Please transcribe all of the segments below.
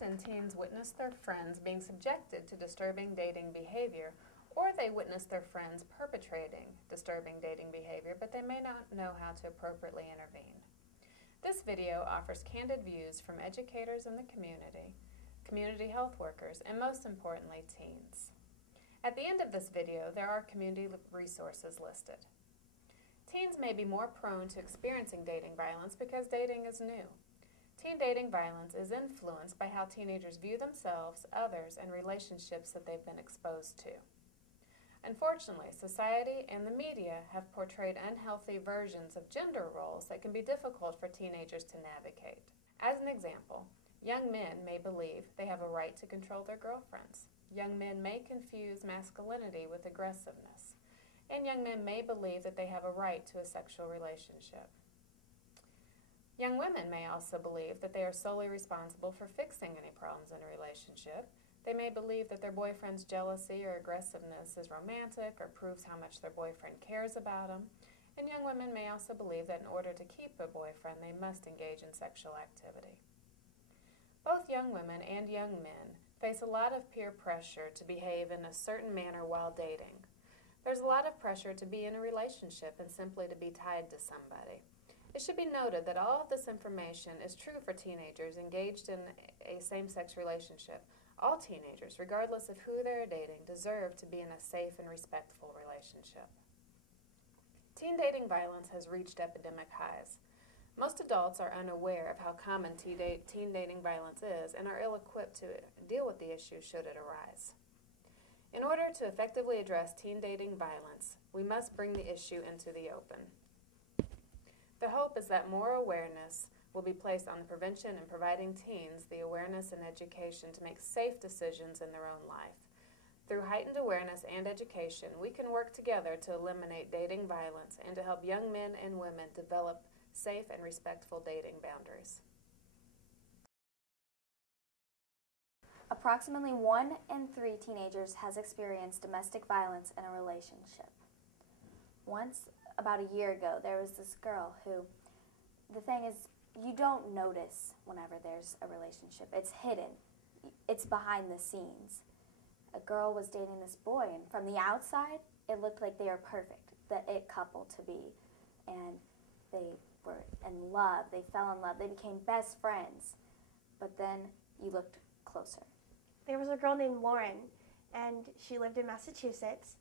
Often teens witness their friends being subjected to disturbing dating behavior, or they witness their friends perpetrating disturbing dating behavior, but they may not know how to appropriately intervene. This video offers candid views from educators in the community health workers, and most importantly, teens. At the end of this video, there are community resources listed. Teens may be more prone to experiencing dating violence because dating is new. Teen dating violence is influenced by how teenagers view themselves, others, and relationships that they've been exposed to. Unfortunately, society and the media have portrayed unhealthy versions of gender roles that can be difficult for teenagers to navigate. As an example, young men may believe they have a right to control their girlfriends. Young men may confuse masculinity with aggressiveness. And young men may believe that they have a right to a sexual relationship. Young women may also believe that they are solely responsible for fixing any problems in a relationship. They may believe that their boyfriend's jealousy or aggressiveness is romantic or proves how much their boyfriend cares about them. And young women may also believe that in order to keep a boyfriend, they must engage in sexual activity. Both young women and young men face a lot of peer pressure to behave in a certain manner while dating. There's a lot of pressure to be in a relationship and simply to be tied to somebody. It should be noted that all of this information is true for teenagers engaged in a same-sex relationship. All teenagers, regardless of who they're dating, deserve to be in a safe and respectful relationship. Teen dating violence has reached epidemic highs. Most adults are unaware of how common teen dating violence is and are ill-equipped to deal with the issue should it arise. In order to effectively address teen dating violence, we must bring the issue into the open. The hope is that more awareness will be placed on the prevention and providing teens the awareness and education to make safe decisions in their own life. Through heightened awareness and education, we can work together to eliminate dating violence and to help young men and women develop safe and respectful dating boundaries. Approximately 1 in 3 teenagers has experienced domestic violence in a relationship. Once, about a year ago, there was this girl who, the thing is, you don't notice whenever there's a relationship. It's hidden. It's behind the scenes. A girl was dating this boy, and from the outside, it looked like they were perfect, the it couple to be. And they were in love. They fell in love. They became best friends. But then you looked closer. There was a girl named Lauren, and she lived in Massachusetts.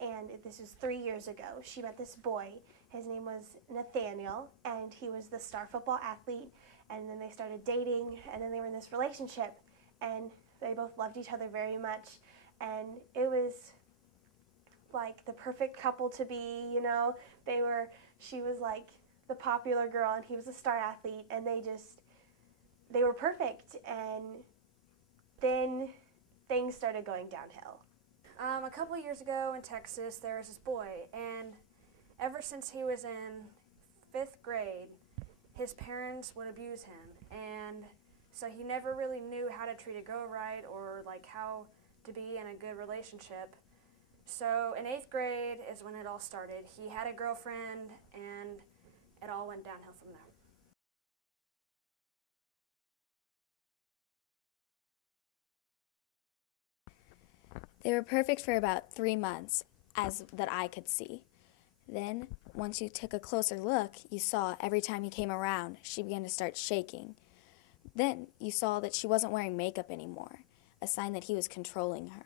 And this was 3 years ago. She met this boy. His name was Nathaniel, and he was the star football athlete. And then they started dating, and then they were in this relationship, and they both loved each other very much. And it was like the perfect couple to be, you know. She was like the popular girl, and he was a star athlete, and they were perfect. And then things started going downhill. A couple years ago in Texas, there was this boy, and ever since he was in 5th grade, his parents would abuse him, and so he never really knew how to treat a girl right or like how to be in a good relationship. So in 8th grade is when it all started. He had a girlfriend, and it all went downhill from there. They were perfect for about 3 months, as that I could see. Then, once you took a closer look, you saw every time he came around, she began to start shaking. Then, you saw that she wasn't wearing makeup anymore, a sign that he was controlling her.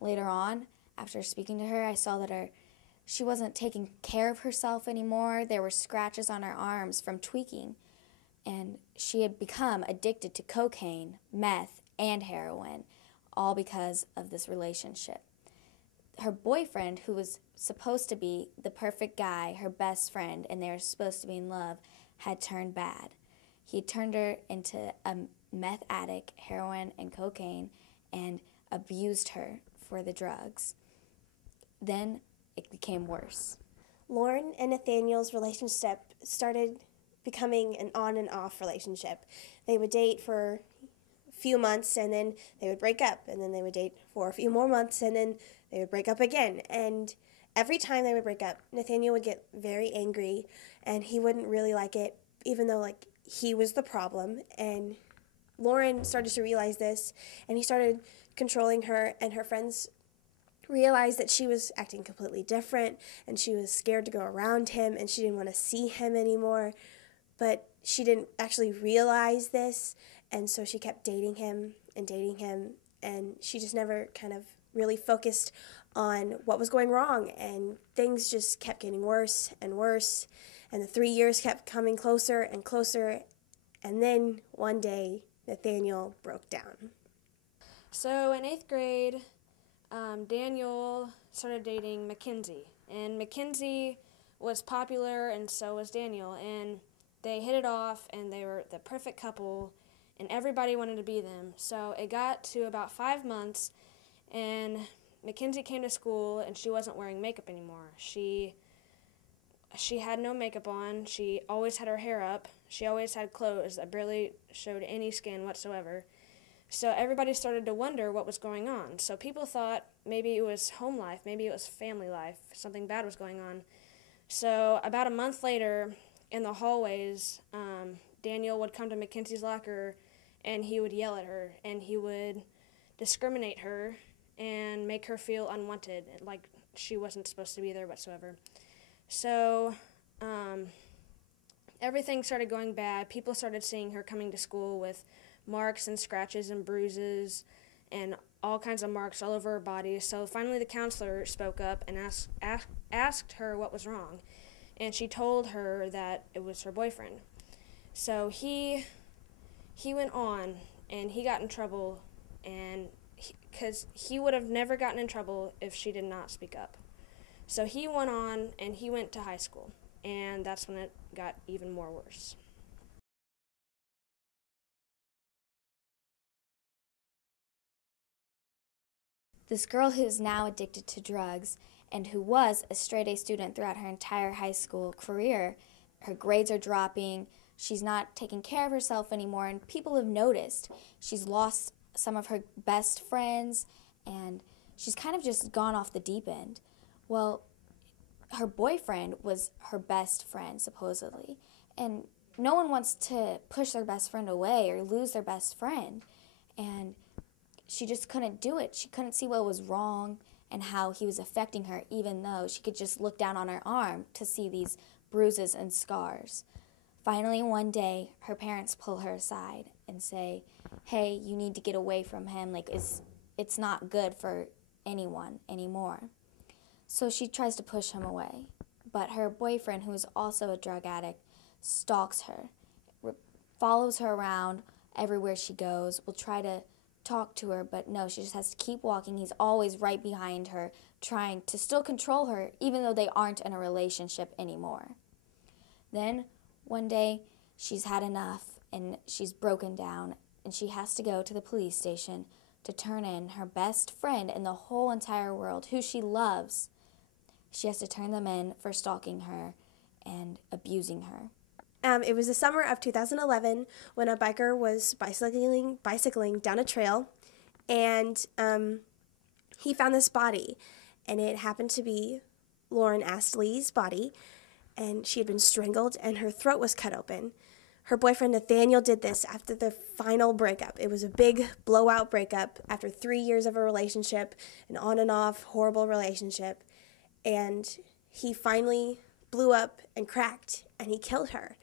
Later on, after speaking to her, I saw that she wasn't taking care of herself anymore. There were scratches on her arms from tweaking, and she had become addicted to cocaine, meth, and heroin, all because of this relationship. Her boyfriend, who was supposed to be the perfect guy, her best friend, and they were supposed to be in love, had turned bad. He turned her into a meth addict, heroin and cocaine, and abused her for the drugs. Then it became worse. Lauren and Nathaniel's relationship started becoming an on and off relationship. They would date for few months, and then they would break up, and then they would date for a few more months, and then they would break up again. And every time they would break up, Nathaniel would get very angry, and he wouldn't really like it, even though like he was the problem. And Lauren started to realize this, and he started controlling her, and her friends realized that she was acting completely different, and she was scared to go around him, and she didn't want to see him anymore. But she didn't actually realize this, and so she kept dating him, and she just never kind of really focused on what was going wrong, and things just kept getting worse and worse, and the 3 years kept coming closer and closer, and then one day Nathaniel broke down. So in 8th grade, Daniel started dating Mackenzie, and Mackenzie was popular, and so was Daniel, and they hit it off, and they were the perfect couple, and everybody wanted to be them. So it got to about 5 months, and Mackenzie came to school, and she wasn't wearing makeup anymore. She had no makeup on. She always had her hair up. She always had clothes that barely showed any skin whatsoever. So everybody started to wonder what was going on. So people thought maybe it was home life, maybe it was family life, something bad was going on. So about a month later, in the hallways, Daniel would come to Mackenzie's locker, and he would yell at her, and he would discriminate her and make her feel unwanted, like she wasn't supposed to be there whatsoever. So everything started going bad. People started seeing her coming to school with marks and scratches and bruises and all kinds of marks all over her body. So finally the counselor spoke up and asked her what was wrong. And she told her that it was her boyfriend. So he went on, and he got in trouble, and because he would have never gotten in trouble if she did not speak up. So he went on, and he went to high school, and that's when it got even more worse. This girl who's now addicted to drugs and who was a straight-A student throughout her entire high school career, her grades are dropping, she's not taking care of herself anymore, and people have noticed. She's lost some of her best friends, and she's kind of just gone off the deep end. Well, her boyfriend was her best friend, supposedly, and no one wants to push their best friend away or lose their best friend, and she just couldn't do it. She couldn't see what was wrong and how he was affecting her, even though she could just look down on her arm to see these bruises and scars. Finally, one day, her parents pull her aside and say, hey, you need to get away from him. Like, it's not good for anyone anymore. So she tries to push him away. But her boyfriend, who is also a drug addict, stalks her, follows her around everywhere she goes, will try to talk to her, but no, she just has to keep walking. He's always right behind her, trying to still control her, even though they aren't in a relationship anymore. Then, one day, she's had enough, and she's broken down, and she has to go to the police station to turn in her best friend in the whole entire world, who she loves. She has to turn them in for stalking her and abusing her. It was the summer of 2011 when a biker was bicycling down a trail, and he found this body, and it happened to be Lauren Astley's body, and she had been strangled, and her throat was cut open. Her boyfriend Nathaniel did this after the final breakup. It was a big blowout breakup after 3 years of a relationship, an on and off horrible relationship, and he finally blew up and cracked, and he killed her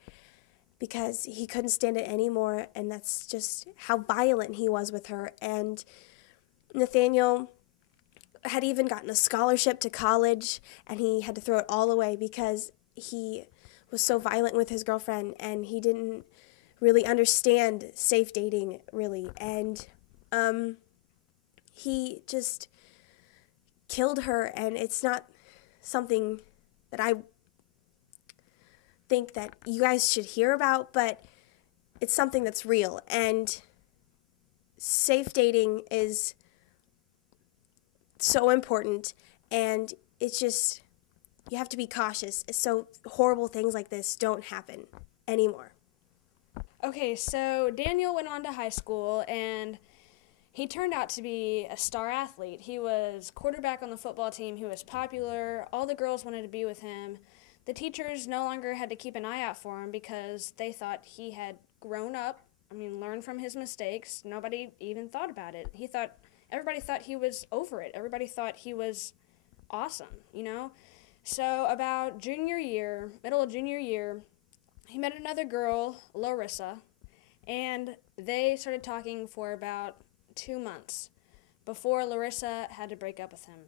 because he couldn't stand it anymore, and that's just how violent he was with her. And Nathaniel had even gotten a scholarship to college, and he had to throw it all away because he was so violent with his girlfriend, and he didn't really understand safe dating, really. And he just killed her, and it's not something that I think that you guys should hear about, but it's something that's real, and safe dating is so important, and it's just, you have to be cautious so horrible things like this don't happen anymore. Okay, so Daniel went on to high school, and he turned out to be a star athlete. He was quarterback on the football team. He was popular. All the girls wanted to be with him. The teachers no longer had to keep an eye out for him because they thought he had grown up learn from his mistakes. Nobody even thought about it. Everybody thought he was over it. Everybody thought he was awesome. So about middle of junior year, he met another girl, Larissa, and they started talking for about 2 months before Larissa had to break up with him.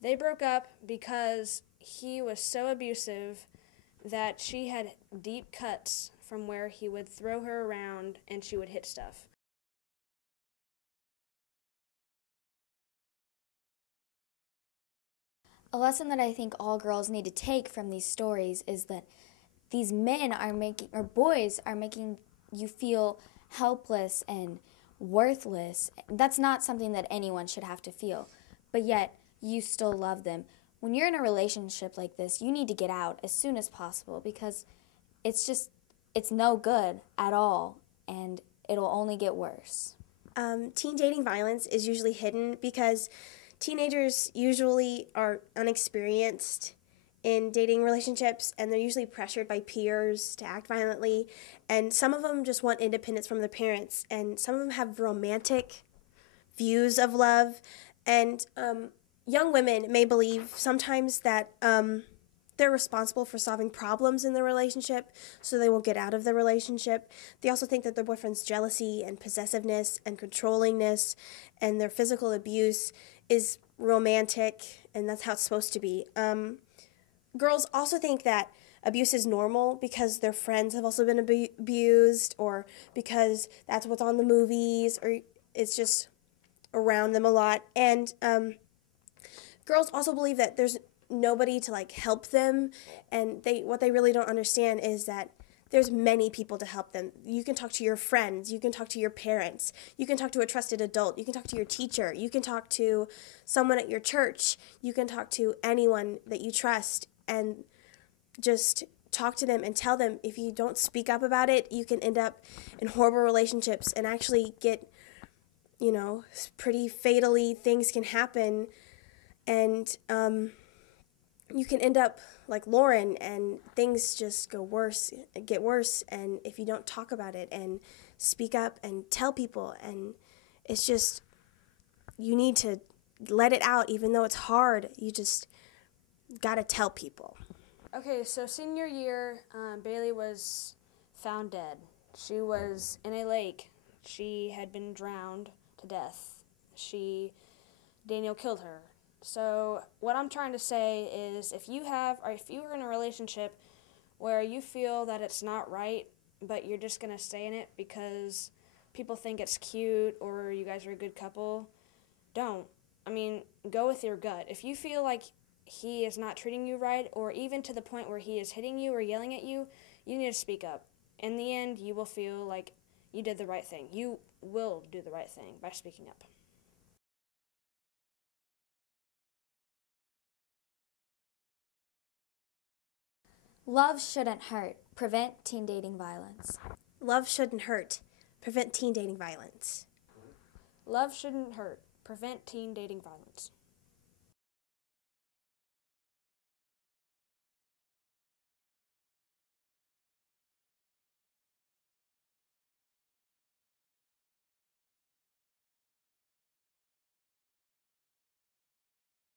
They broke up because he was so abusive that she had deep cuts from where he would throw her around and she would hit stuff. A lesson that I think all girls need to take from these stories is that these boys are making you feel helpless and worthless. That's not something that anyone should have to feel, but yet you still love them. When you're in a relationship like this, you need to get out as soon as possible because it's no good at all, and it'll only get worse. Teen dating violence is usually hidden because teenagers usually are unexperienced in dating relationships, and they're usually pressured by peers to act violently, and some of them just want independence from their parents, and some of them have romantic views of love, and young women may believe sometimes that they're responsible for solving problems in the relationship, so they won't get out of the relationship. They also think that their boyfriend's jealousy and possessiveness and controllingness and their physical abuse is romantic, and that's how it's supposed to be. Girls also think that abuse is normal because their friends have also been abused, or because that's what's on the movies, or it's just around them a lot. And girls also believe that there's nobody to help them, and what they really don't understand is that there's many people to help them. You can talk to your friends, you can talk to your parents, you can talk to a trusted adult, you can talk to your teacher, you can talk to someone at your church, you can talk to anyone that you trust, and just talk to them and tell them. If you don't speak up about it, you can end up in horrible relationships and actually get, pretty fatally, things can happen, and you can end up like Lauren, and things just get worse, and if you don't talk about it and speak up and tell people, and it's just, you need to let it out, even though it's hard. You just gotta tell people. Okay, so senior year, Bailey was found dead. She was in a lake. She had been drowned to death. Daniel killed her. So what I'm trying to say is, if you're in a relationship where you feel that it's not right, but you're just going to stay in it because people think it's cute or you guys are a good couple, don't. Go with your gut. If you feel like he is not treating you right, or even to the point where he is hitting you or yelling at you, you need to speak up. In the end, you will feel like you did the right thing. You will do the right thing by speaking up. Love shouldn't hurt. Prevent teen dating violence. Love shouldn't hurt. Prevent teen dating violence. Love shouldn't hurt. Prevent teen dating violence.